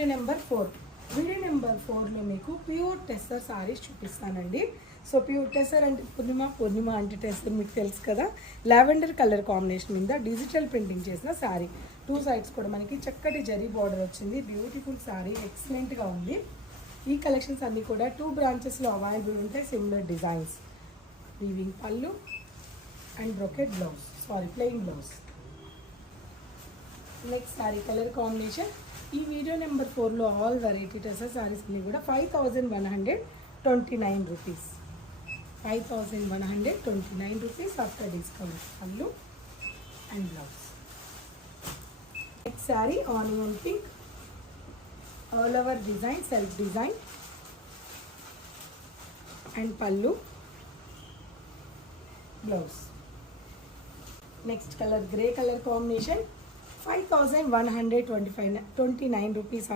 Video number 4. Video number 4లో మీకు pure tussar saris చూపిస్తానండి. So pure tussar అంటే పూర్ణిమ అంటే టెస్సర్ మీకు తెలుసు కదా. లావెండర్ కలర్ కాంబినేషన్ మీద డిజిటల్ ప్రింటింగ్ చేసిన సారీ. 2 సైడ్స్ కూడా మనకి చక్కటి జరీ బార్డర్ వచ్చింది. బ్యూటిఫుల్ సారీ, ఎక్సలెంట్గా ఉంది. ఈ కలెక్షన్స్ అన్నీ కూడా 2 బ్రాంచెస్లో అవైలబుల్ ఉంటాయి. Similar designs, weaving pallu and brocade blouse, plain blouse. Next sari colour combination. ఈ వీడియో నెంబర్ 4లో ఆల్ వెరైటీ టెస్సర్ సారీస్ అన్నీ కూడా 5129 rupees. 5129 rupees after discount. Pallu and blouse. Next sari onion pink, all over design, self design and పళ్ళు, blouse. Next colour grey colour combination. 5129 rupees